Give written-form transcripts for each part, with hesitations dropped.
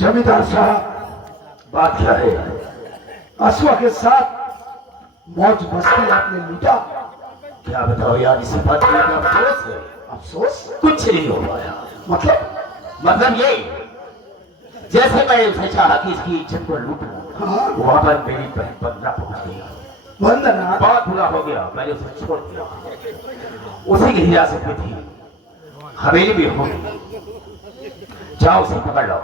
जमींदार साहब, बात क्या है? अश्वा के साथ मौज मस्ती आपने लूटा। क्या बताओ यार, इसी बात का अफसोस है। अफसोस? कुछ नहीं हो पाया। मतलब ये जैसे मैं उसे चाहा कि इसकी इज्जत को लूटूं, हाँ। वहां पर मेरी बहन वंदना पहुंच गया। वंदना? बहुत बुरा हो गया, मैंने उसे छोड़ दिया। उसी की हिरासत में थी, हवेली भी होगी। जाओ उसे पकड़ लो।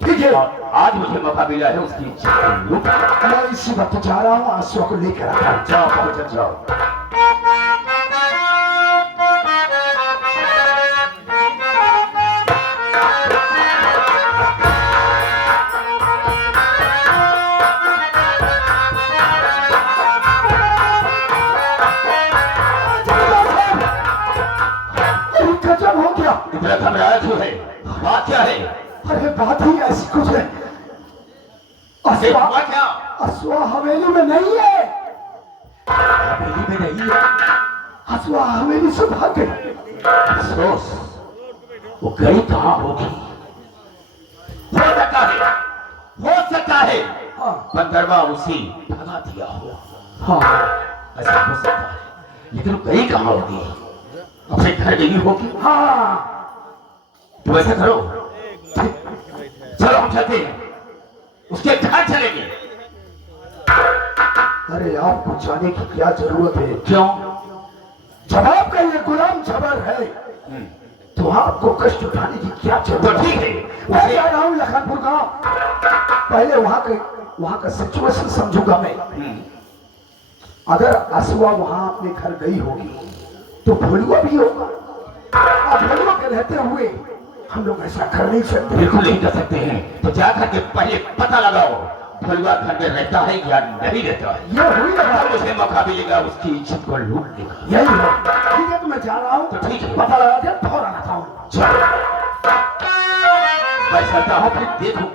ठीक है। और आज मुझे मौका मिला है उसकी इज्जत को लूटने। मैं इसी वक्त जा रहा हूँ, अश्वा को लेकर आता हूँ। जाओ पहुंच जाओ। गजब हो गया। इतना घबराया क्यों है? बात क्या है? अरे बात ही ऐसी कुछ है। अश्वा, हुआ क्या? अश्वा हवेली में नहीं है। हवेली में नहीं है? अश्वा हवेली से भाग गई। अफसोस, वो गई कहाँ होगी? हो सकता है हाँ। बंदरवा उसी भगा दिया हो। हाँ। ऐसा हो सकता है, लेकिन वो गई कहाँ होगी? अपने घर गई होगी। हाँ। तो ऐसा करो, चलो हम चलते हैं, उसके घर चलेंगे। अरे आपको जाने की क्या जरूरत है? क्यों? जब आपका ये गुलाम जबर है तो आपको कष्ट उठाने की क्या तो जरूरत ठीक है? है, मैं जा रहा हूँ लखनपुर गांव। पहले वहां का सिचुएशन समझूंगा मैं। अगर अश्वा वहां अपने घर गई होगी तो भोलुआ भी होगा। और भोलुआ के रहते हुए हम लोग ऐसा कर नहीं सकते। बिल्कुल नहीं कर सकते हैं। तो जाकर के पहले पता लगाओ भोलुआ घर में रहता है या नहीं रहता है। ये हुई ना बात। मुझे मौका मिलेगा उसकी इज्जत को लूटने का। यही है। ठीक है, तो मैं जा रहा हूँ। तो ठीक है, पता लगा के फौरन आता हूँ। चलो मैं चलता हूँ, फिर देखो।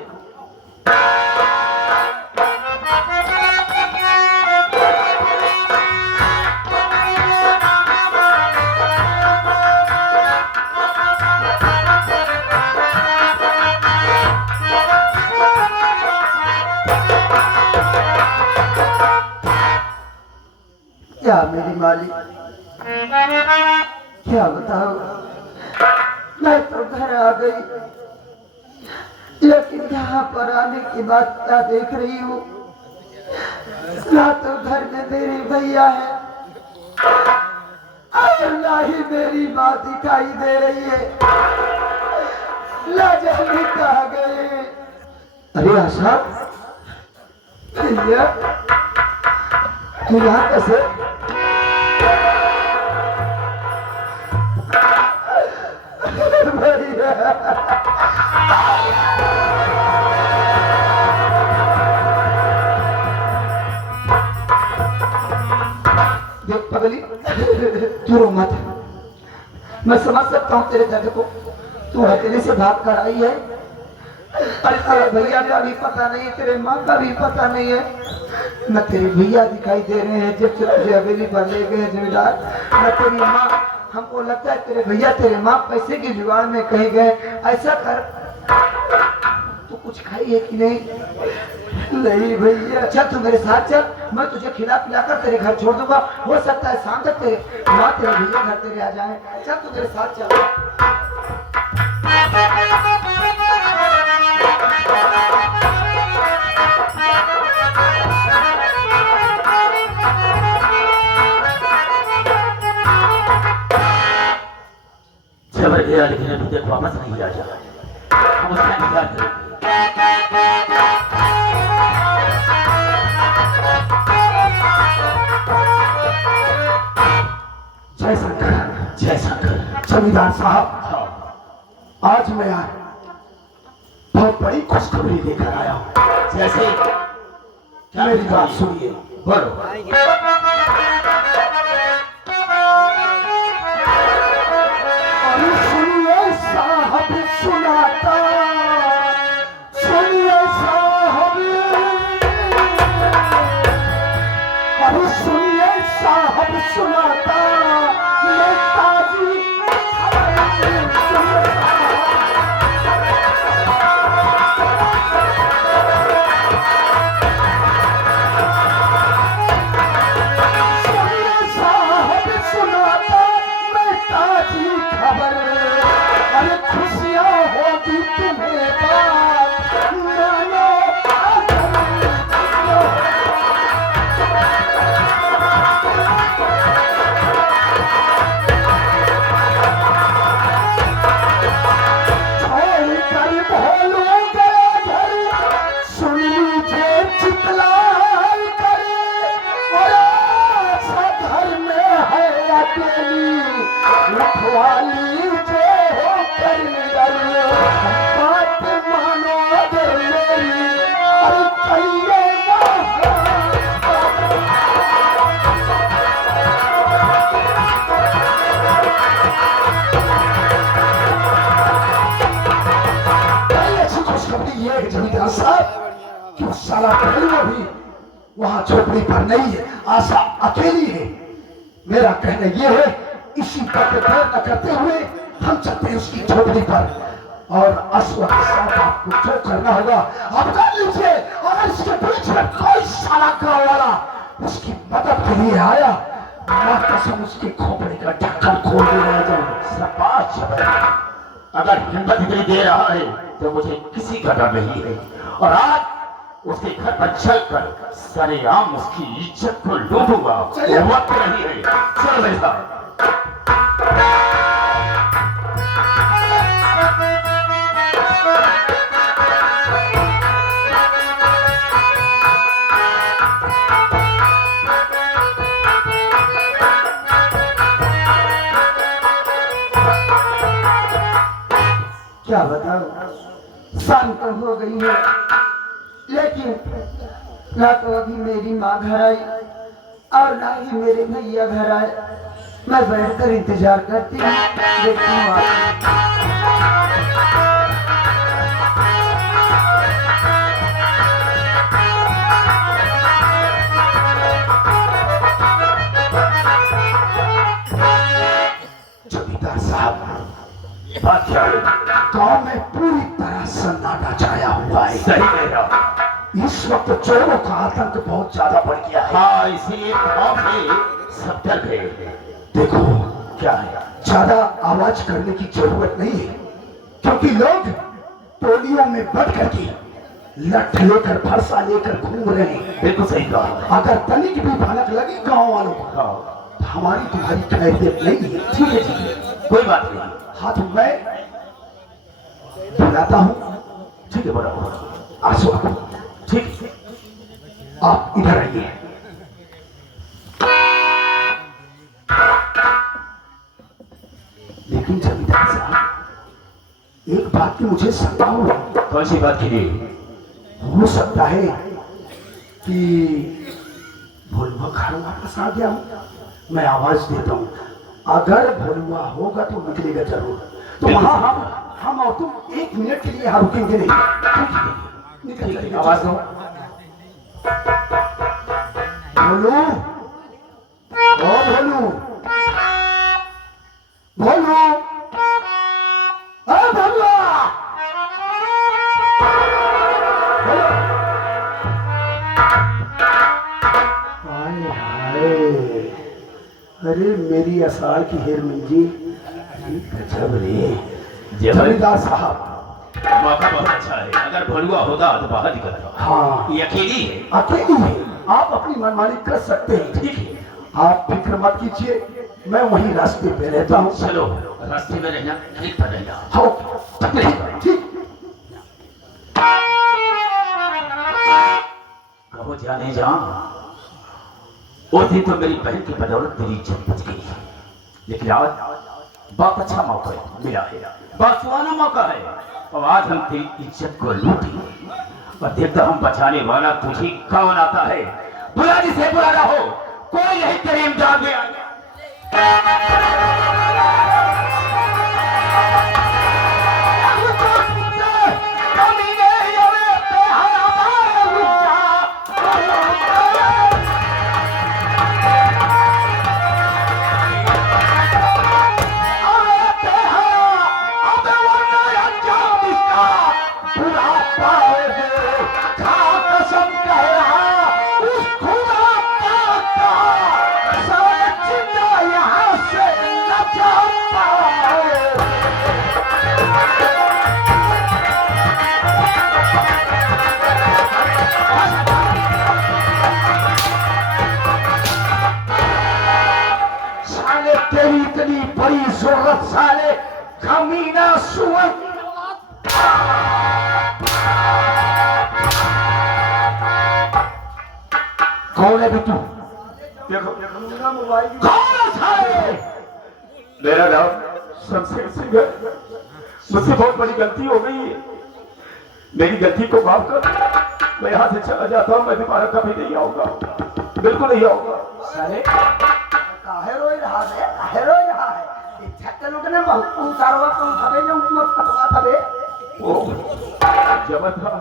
क्या मेरी मालिक, क्या बताओ, मैं तो घर आ गई, लेकिन यहाँ पर आने के बाद क्या देख रही हूँ? ना तो घर में मेरे भैया है और ना ही मेरी माँ दिखाई दे रही है। ना जाने कहाँ गए। अरे आशा, भैया तू यहाँ कैसे? देख पगली, तू रो मत। मैं समझ सकता हूँ तेरे दर्द को। तू अकेले से भाग कर आई है। अरे तेरे भैया का भी पता नहीं है, तेरे माँ का भी पता नहीं है। न तेरे भैया दिखाई दे रहे हैं जब से तुझे हवेली पर ले गए जमींदार, न तेरी माँ। हमको लगता है तेरे भैया तेरे माँ पैसे की जुगाड़ में कहीं गए। ऐसा कर, तू कुछ खाई है कि नहीं? नहीं भैया। चल तू मेरे साथ चल, मैं तुझे खिला पिला कर तेरे घर छोड़ दूंगा। हो सकता है शाम तक तेरे माँ तेरे भैया घर तेरे आ जाए। चल तू मेरे साथ चल। जबर गया, लेकिन अभी तक वापस नहीं आ जाए। हम उसका इंतजार करेंगे। जय शंकर। जय शंकर। जमींदार साहब, हाँ, आज मैं बहुत बड़ी खुशखबरी लेकर आया हूँ। जैसे मेरी बात सुनिए। बोलो। अरे सुनिए साहब, सुनाता, सुनिए साहब, अरे सुनिए साहब सुनाता, नेताजी खुशियाँ होगी तुम्हें बात मानो वाली जो हो कर बात मानो अगर मेरी अरे कहिए ऐसी खुशखबरी ये है जमींदार साहब कि उस साला पहलुआ भी वहां झोपड़ी पर नहीं है, आशा अकेली है। मेरा कहना ये है इसी पर देर न करते हुए हम चलते हैं उसकी झोपड़ी पर और अश्व के साथ आपको जो करना होगा आप कर लीजिए। अगर इसके बीच में कोई साला गाँव वाला उसकी मदद के लिए आया मैं कसम उसके खोपड़ी का ढक्कन खोल दे रहा जाऊंगा। शाबाश अगर हिम्मत इतनी दे रहा है तो मुझे किसी का डर नहीं है और आज उसके घर पर चलकर सरेआम उसकी इज्जत को लूटूंगा। वक्त नहीं है, चल भाई साहब। क्या बताऊं शाम तो हो गई है लेकिन ना तो अभी मेरी माँ घर आई और ना ही मेरे भैया घर आए। मैं बैठकर इंतजार करती हूँ देखती हूँ जमींदार साहब बात क्या है? गांव में पूरी तरह सन्नाटा छाया हुआ है। सही कह इस वक्त चोरों का आतंक बहुत ज्यादा बढ़ गया है। हाँ इसीलिए गाँव से सब डर गए। देखो क्या है? ज्यादा आवाज करने की जरूरत नहीं है क्योंकि लोग टोलियों में बढ़ करके लठ लेकर फरसा लेकर घूम रहे हैं। बिल्कुल सही कहा। अगर तनिक भी भनक लगी गांव वालों को तो हमारी तुम्हारी खैरियत नहीं है। ठीक है कोई बात नहीं। हाँ तो मैं बुलाता हूँ। ठीक है बड़ा आसो ठीक है आप इधर आइए। लेकिन जमींदार साहब एक बात की मुझे शंका हो रही है। कौन सी बात की? हो सकता है कि भोलुआ घर वापस आ गया हूँ। मैं आवाज देता हूँ अगर भोलुआ होगा तो निकलेगा जरूर। तो वहाँ हम और तुम 1 मिनट के लिए यहाँ रुकेंगे नहीं। निकल जाइए। आवाज दो भोलू ओ भोलू भोलू भोलुआ अरे मेरी असार की हेर मंजी गजब रे जमींदार साहब। मौका बहुत अच्छा है। अगर भलुआ होता तो बाहर निकलता। हाँ ये अकेली है। अकेली है। आप अपनी मनमानी कर सकते हैं। ठीक है आप फिक्र मत कीजिए मैं वहीं रास्ते पे रहता हूँ। चलो रास्ते में रहना ठीक पर रहना। हाँ ठीक। कहो जाने जा वो दिन तो मेरी बहन की बदौलत तेरी इज्जत बच गई लेकिन आज बहुत अच्छा मौका मिला है। बहुत सुहाना मौका है और आज हम तेरी इज्जत को लूटेंगे और देखता हम बचाने वाला तुझे कौन आता है। बुला जिसे बुलाना हो कोई नहीं तेरी इमदाद में आएगा। साले कमीना सुअर। कौन है बिट्टू? देखो कौन है साले? मेरा नाम शमशेर सिंह है। मुझसे बहुत बड़ी गलती हो गई है, मेरी गलती को माफ कर। मैं यहाँ से चला जाता हूँ, मैं दोबारा कभी नहीं आऊंगा, बिल्कुल नहीं आऊंगा। साले काहे रोई रहा है? काहे रोई रहा है? इच्छा लुटने बहुत सारा तुम खबे जो मत कटवा खबे वो जबर था,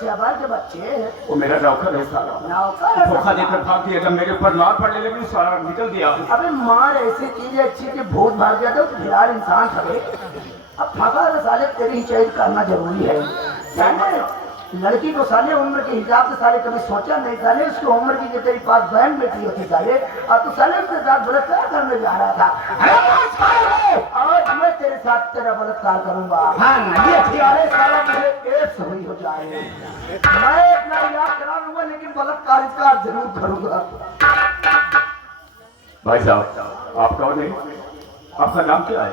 जबर के बच्चे वो मेरा नौकर है साला। नौकर धोखा देकर भाग दिया, जब मेरे ऊपर मार पड़ने लगी सारा निकल दिया। अबे मार ऐसी चीज है अच्छी कि भूत भाग गया तो फिलहाल इंसान खबे। अब फंसा तो साले तेरी चेंज करना जरूरी है। साले लड़की को साले उम्र के हिसाब से साले कभी सोचा नहीं साले उसकी उम्र की जो तेरी पास बहन बेटी होती साले, और तू साले उसके साथ बलात्कार करने जा रहा था। आज मैं तेरे साथ तेरा बलात्कार करूंगा। हाँ ये साले साला मुझे एक सही हो जाए, मैं अपना इलाज करा लूंगा लेकिन बलात्कार इसका जरूर करूंगा। भाई साहब आप कौन है? आपका नाम क्या है?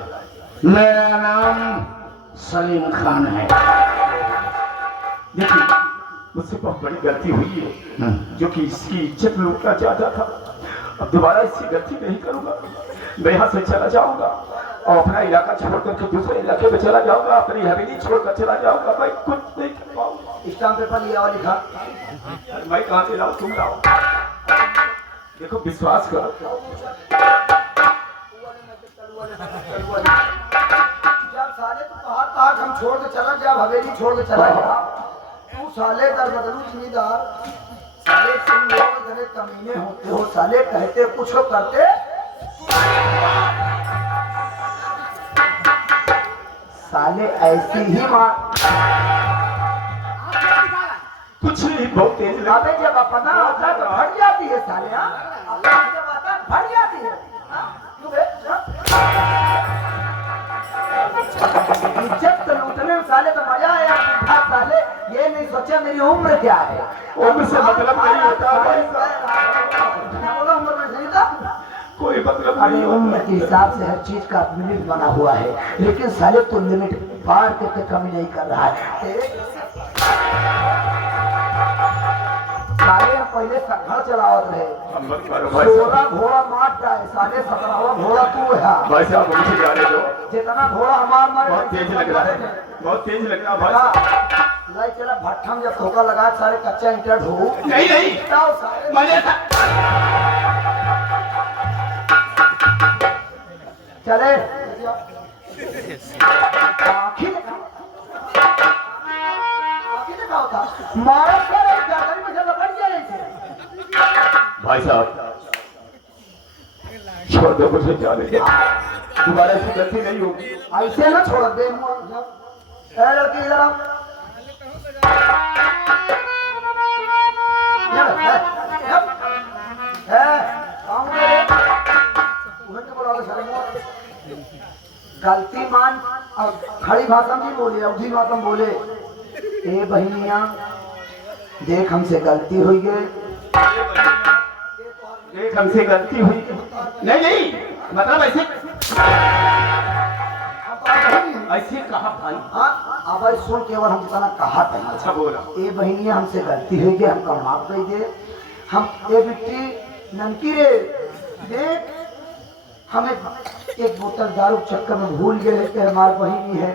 मेरा नाम सलीम खान है। देखिए मुझसे बहुत बड़ी गलती हुई है, जो कि इसकी इज्जत लूटना चाहता था। अब दोबारा इसकी गलती नहीं करूंगा, मैं यहाँ से चला जाऊंगा और अपना इलाका छोड़ करके दूसरे इलाके में चला जाऊंगा, अपनी हवेली छोड़कर चला जाऊंगा। मैं कुछ नहीं कर पाऊंगा। स्टाम्प पेपर लिया और लिखा। मैं कहाँ से लाऊं? तुम लाओ। देखो विश्वास करो, जब साले तू कहा था हम छोड़ के चला जा, हवेली छोड़ के चला जा, तू साले दर बदलू जिम्मेदार साले तुम लोग इतने कमीने होते हो साले, कहते कुछ हो करते साले ऐसी ही मार। कुछ नहीं, बहुत तेज लगा। अबे जब अपना आता है तो फट जाती है साले। हाँ अल्लाह जब आता है फट जाती है। तू इज्जत तो लूटने में साले तो मजा आया। हाँ साले ये नहीं सोचा मेरी उम्र क्या है। उम्र से मतलब नहीं होता भाई बोला उम्र में नहीं था, कोई मतलब अरे नहीं उम्र होता। के हिसाब से हर चीज का लिमिट बना हुआ है, लेकिन साले तो लिमिट पार करके कमी नहीं कर रहा है। साले हम पहले घर चलावत रहे, हम मत मारो भाई साहब। 16 घोड़ा मार जाए साले, 17वां घोड़ा तू है। भाई साहब मुझे जाने दो, जितना घोड़ा हमार मारे बहुत तेज लग रहा है, बहुत तेज लग रहा है भाई साहब। लाई चला भट्ठा में जब धोखा लगा सारे कच्चा ईंटा ढो नहीं नहीं मैंने चले आखिर मारा सारे गाड़ी में जब लपट गए थे। भाई साहब छोड़ दो, मुझे जाने दो, दोबारा ऐसी गलती नहीं होगी। ऐसे ना छोड़ दे। लड़की इधर आओ। गलती मान और खड़ी भाषा में बोले, अवधि भाषा में बोले, ए बहनिया देख हमसे गलती हुई है, एक हमसे गलती हुई। नहीं नहीं मतलब ऐसे ऐसे कहा भाई। हाँ अब भाई सुन केवल हम जितना कहा था। अच्छा बोला। ए बहनिया हमसे गलती हुई है, हमका माफ कर दे। हम ए बिट्टी ननकी रे देख हमें एक बोतल दारू चक्कर में भूल गए, लेते हमारी बहनी है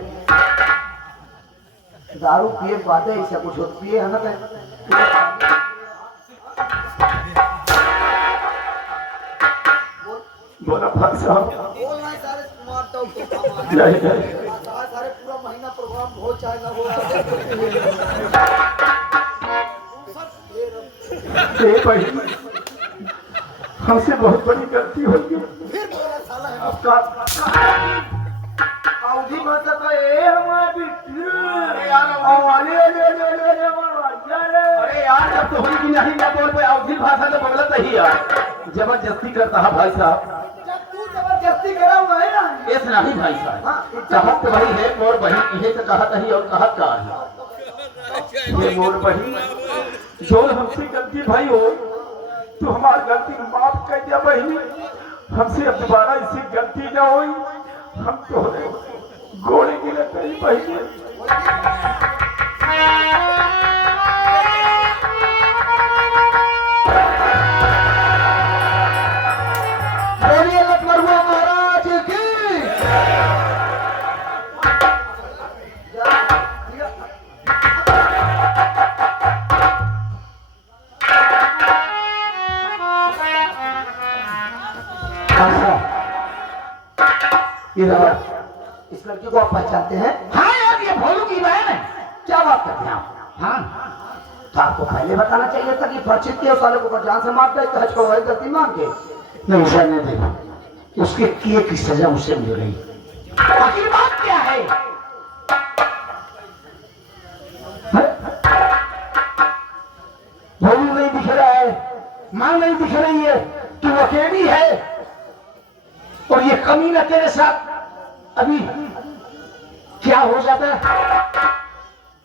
दारू पिए बातें ऐसा कुछ होती पिए है ना। बोला भाई साहब। बोलना सारे मारता हूँ नहीं नहीं सारे पूरा महीना प्रोग्राम हो जाएगा वो। ए भाई हमसे बहुत बड़ी गलती हो गई। फिर बोला साला है आपका अवधि भाषा का ए हमारी अरे यार जब तो हुई कि नहीं मैं बोल पे अवधि भाषा तो बगलत ही यार जबरदस्ती करता है भाई साहब। तू जबरदस्ती करा हुआ है ना। ऐसा नहीं भाई साहब, चाहत तो वही है मोर बही इहे तो कहत ही और कहत का है ये मोर बही जो हमसे गलती भाई हो तो हमारी गलती माफ कर दिया बहनी, हमसे अब दोबारा इससे गलती न हुई। हम तो घोड़े की लकड़ी पड़ी। बोलिए लखनऊ महाराज की। इस लड़की को आप पहचानते हैं? हाँ यार, ये भोलू की बहन है। क्या बात करते हैं आप? हाँ, तो आपको पहले बताना चाहिए था कि परिचित के साले को जान से मार के हज करवाई गलती मान के। नहीं सर, नहीं देखा, उसके किए की सजा उसे मिल गई। आखिर बात क्या है? भोलू नहीं दिख रहा है, मां नहीं दिख रही है, तू अकेली है और ये कमीना तेरे साथ अभी क्या हो जाता है?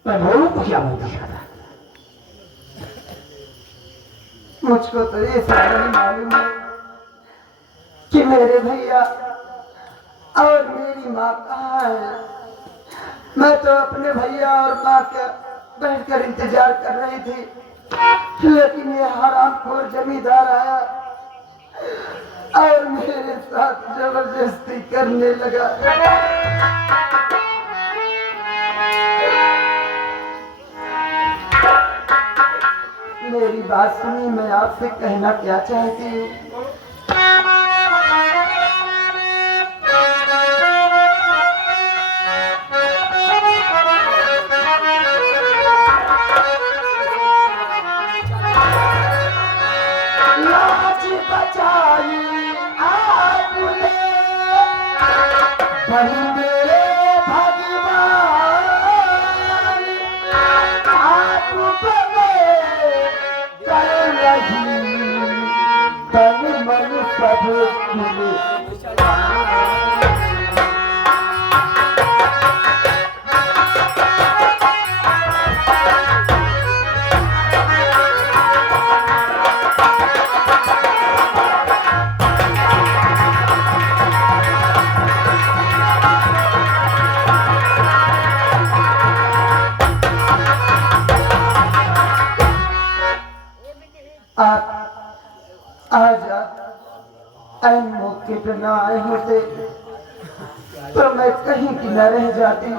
मैं भोलू को क्या मुंह दिखाता? मुझको तो ये सारा ही मालूम है कि मेरे भैया और मेरी माँ कहाँ है। मैं तो अपने भैया और माँ का बैठकर इंतजार कर रही थी, लेकिन ये हरामखोर जमींदार आया और मेरे साथ जबरदस्ती करने लगा। मेरी बात सुनी, मैं आपसे कहना क्या चाहती हूँ। लाज बचाई आपने मेरे भगवान, आप कर रही तन मन सब मिले। आप आज ऐन मौके पे ना आए होते तो मैं कहीं की न रह जाती।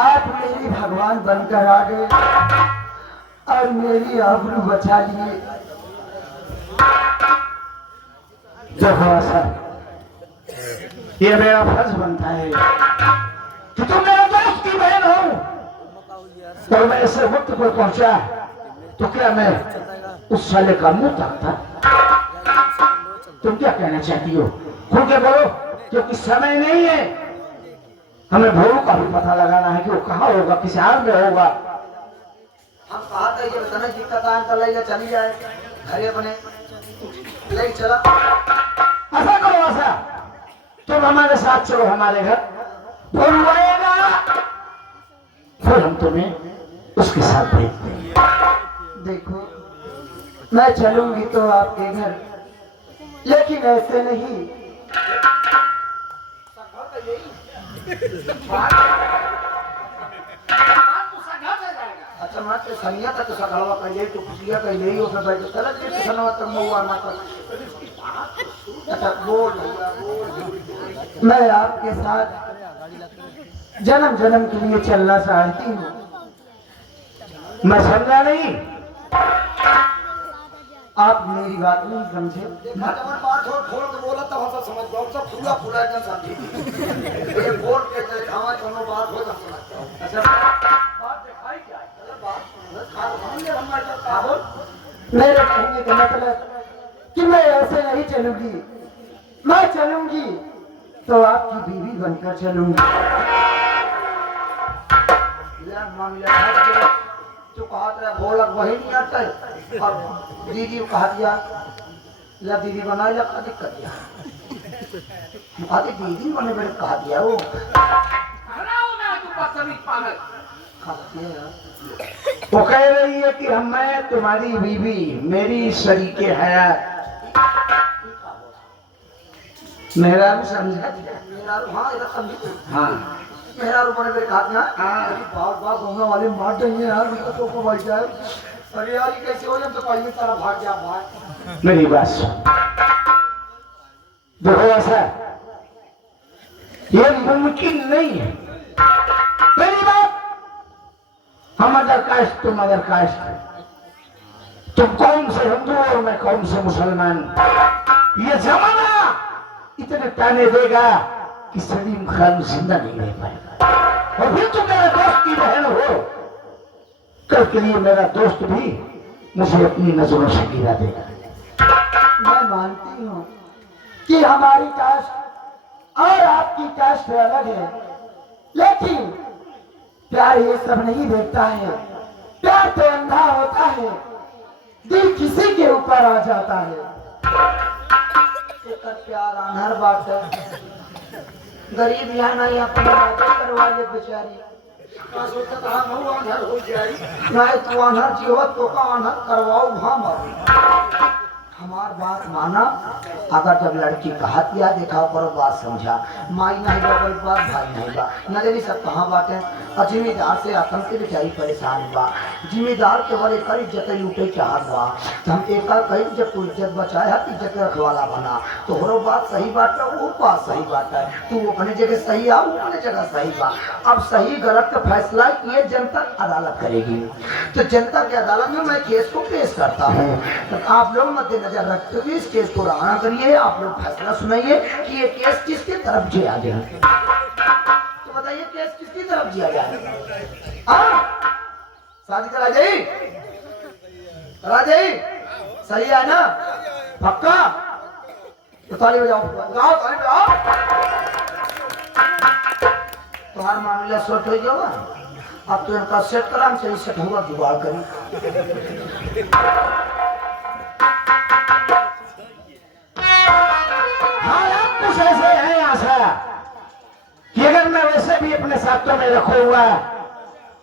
आप मेरी भगवान बनकर आ गए और मेरी आबरू बचा लिए। देखो सर, ये मेरा फर्ज बनता है कि तुम मेरे दोस्त की बहन हो और मैं इसे वक्त पर पहुंचा तो क्या मैं उस साले का मुंह ताकता? तुम क्या कहना चाहती हो? खुल के बोलो, क्योंकि समय नहीं है। हमें भोलू का भी पता लगाना है कि वो कहाँ होगा, किस हाल में होगा। हम कहा था ये बताना दिक्कत आए तो ले चली जाए घरे अपने ले चला। ऐसा करो, ऐसा तुम हमारे साथ चलो हमारे घर, भोलू आएगा फिर हम तुम्हें उसके साथ भेज देंगे। देखो, मैं चलूंगी तो आपके घर, लेकिन ऐसे नहीं। अच्छा मैं तो सनिया तक सगावा कर ले तो खुशिया कर ले हो फिर बैठ चला के सनवा तक महुआ माता। अच्छा बोल, मैं आपके साथ जन्म जन्म के लिए चलना चाहती हूँ। मैं समझा नहीं। आप मेरी बात नहीं समझे। बात हो खोल के बोला तब हम सब समझ गए, सब पूरा पूरा एकदम समझी। ये बोल के दिखावा कोनो बात हो तब समझ। अच्छा बात दिखाई क्या है? मेरे कहने का मतलब कि मैं ऐसे नहीं चलूंगी। मैं चलूंगी तो आपकी बीवी बनकर चलूंगी। जो कहा था बोला वही नहीं आता है और दीदी को कहा दिया या दीदी बना लिया, का दिक्कत दिया दीदी बने मेरे कहा दिया वो वो कह रही है कि मैं तुम्हारी बीवी, मेरी शरीके हयात। मेरा भी समझा मेरा हाँ इधर समझी हाँ मेरा ऊपर मेरे हाथ में हाँ। बात बात होगा वाले मार देंगे यार मतलब तो को बैठ जाए अरे यार ये कैसे हो जाए तो पहले सारा भाग गया भाग मेरी बात सुन देखो ऐसा ये मुमकिन नहीं है मेरी बात हम अदर कास्ट तुम अदर कास्ट तुम कौन से हिंदू और मैं कौन से मुसलमान ये जमाना इतने ताने देगा कि सलीम खान जिंदा नहीं रह पाएगा और फिर तुम मेरे दोस्त की बहन हो कल के लिए मेरा दोस्त भी मुझे अपनी नजरों से गिरा देगा मैं मानती हूँ कि हमारी कास्ट और आपकी कास्ट अलग है लेकिन प्यार ये सब नहीं देखता है प्यार तो अंधा होता है दिल किसी के ऊपर आ जाता है एकर प्यार अनहर बात है गरीब यहाँ नहीं अपने राजा करवा ले बेचारी का सोचता था हम अनहर हो जाई नहीं तो अनहर जीवत तो का अनहर करवाओ हम हमार बात माना अगर जब लड़की कहा दिया देखा पर बात समझा माई नहीं बा कोई बात भाई नहीं बा न जानी सब कहाँ बाटे और जिम्मेदार से आतंक के बेचारी परेशान बा जिम्मेदार के बड़े कर इज्जत लूटे चाहत बा तो हम एक कही जब तू इज्जत बचाया इज्जत रखवाला बना तो हरो बात सही बात है वो बात सही बात है तू अपने जगह सही आ अपने जगह सही बा अब सही गलत का फैसला ये जनता अदालत करेगी तो जनता की अदालत में मैं केस को पेश करता हूँ तो आप लोग मद्देनजर रखते हुए इस केस को रवाना करिए आप लोग फैसला सुनाइए कि ये केस किसकी तरफ जिया जाए तो बताइए केस किसकी तरफ जिया जाए शादी करा जाए सही है ना पक्का तो ताली बजाओ बजाओ ताली बजाओ तुम्हारा मामला सेट हो जाएगा अब तो इनका सेट करा सही सेट होगा जुगाड़ करें ऐसे है आशा कि अगर मैं वैसे भी अपने साथों में रखा हुआ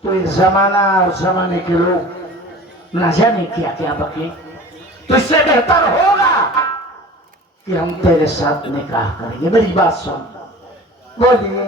तो ये जमाना और जमाने के लोग ना जाने क्या क्या बके तो इससे बेहतर होगा कि हम तेरे साथ निकाह करेंगे मेरी बात सुन बोलिए